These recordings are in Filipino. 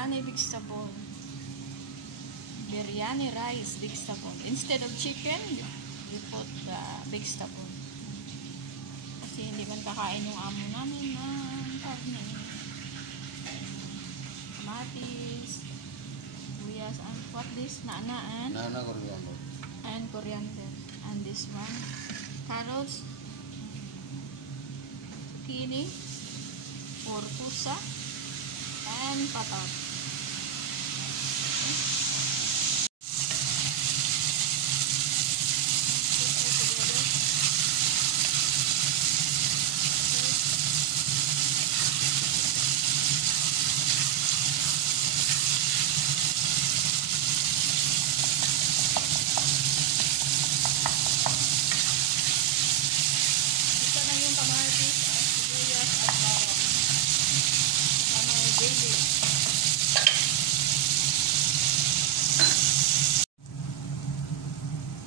biryani vegetable. Biryani rice vegetable. Instead of chicken, we put the vegetable. Kasi hindi man kakain yung amo namin ng karne. Kamatis, sibuyas, and what this? Nana coriander. And coriander. And this one, carrots, zucchini, or pusa, and patat.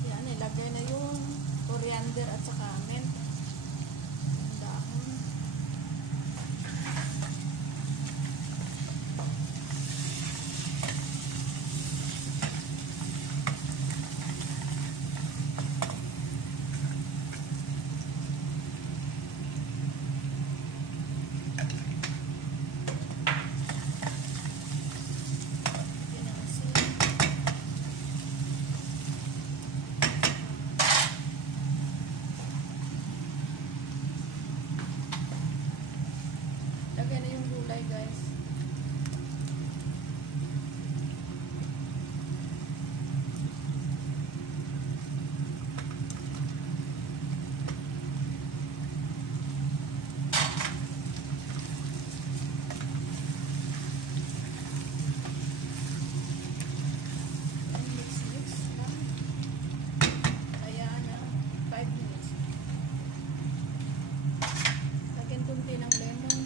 Yan, ilagay na yung coriander at saka mint. Yung dahon. Lagyan na yung gulay, guys. Mix lang. Kaya na 5 minutes. Lagyan kunti ng lemon.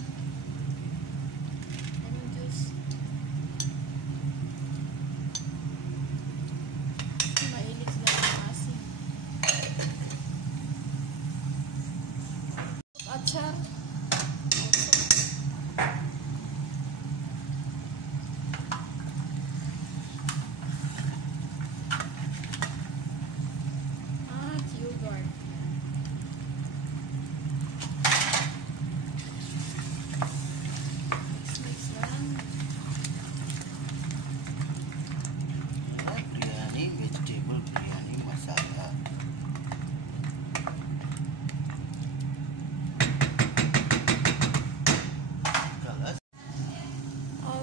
Achar. Yogurt. Mix lang. Biryani, vegetable biryani masala.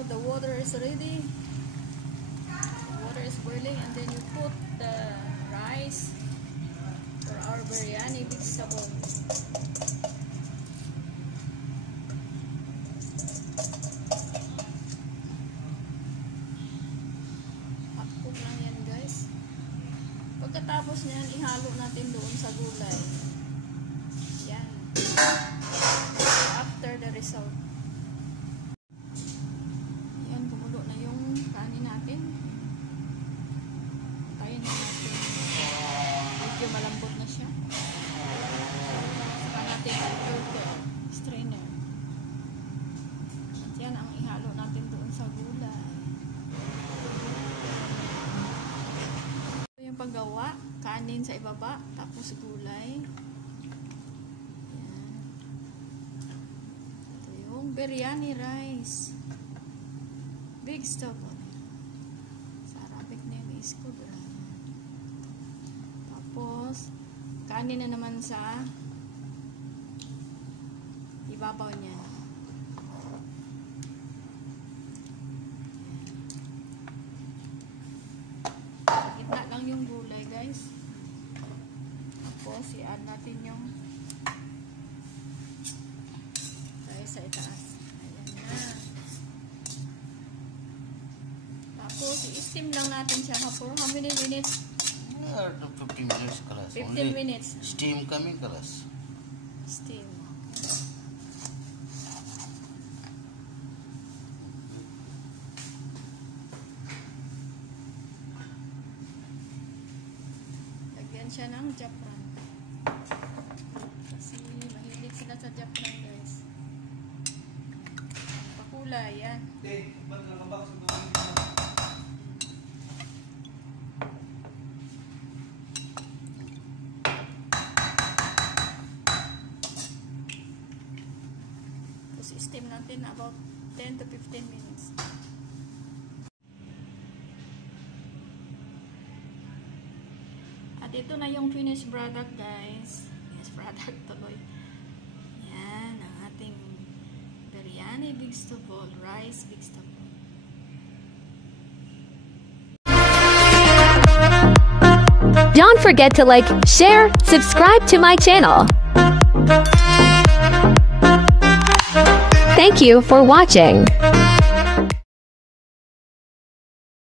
The water is ready. The water is boiling, and then you put the rice for our biryani vegetable. Hot cook lang yan, guys. Pagkatapos niyan, ihalo natin doon sa gulay. Yan. After the result. Kanin natin. Tayin na natin. Medyo malambot na siya. Saka natin ang strainer. At yan ang ihalo natin doon sa gulay. Ito yung paggawa. Kanin sa ibaba. Tapos gulay. Yan. Ito yung biryani rice. Vegetable. Kubra. Tapos kanin na naman sa ibabaw niya. Sa gitna lang yung gulay, guys. Tapos i-add natin yung rice sa itaas. Ayan na. Tapos, i-steam lang natin siya for how many minutes? 15 minutes class. 15 minutes. Steam coming class. Steam. Lagyan siya ng japran. Kasi mahilig sila sa japran, guys. gulay. Yan. Ba't nakabak sa tubig? Tapos steam natin about 10 to 15 minutes. At ito na yung finished product, guys. Finished product tuloy. Yan, ang ating biryani vegetable, rice vegetable. Don't forget to like, share, subscribe to my channel. Thank you for watching.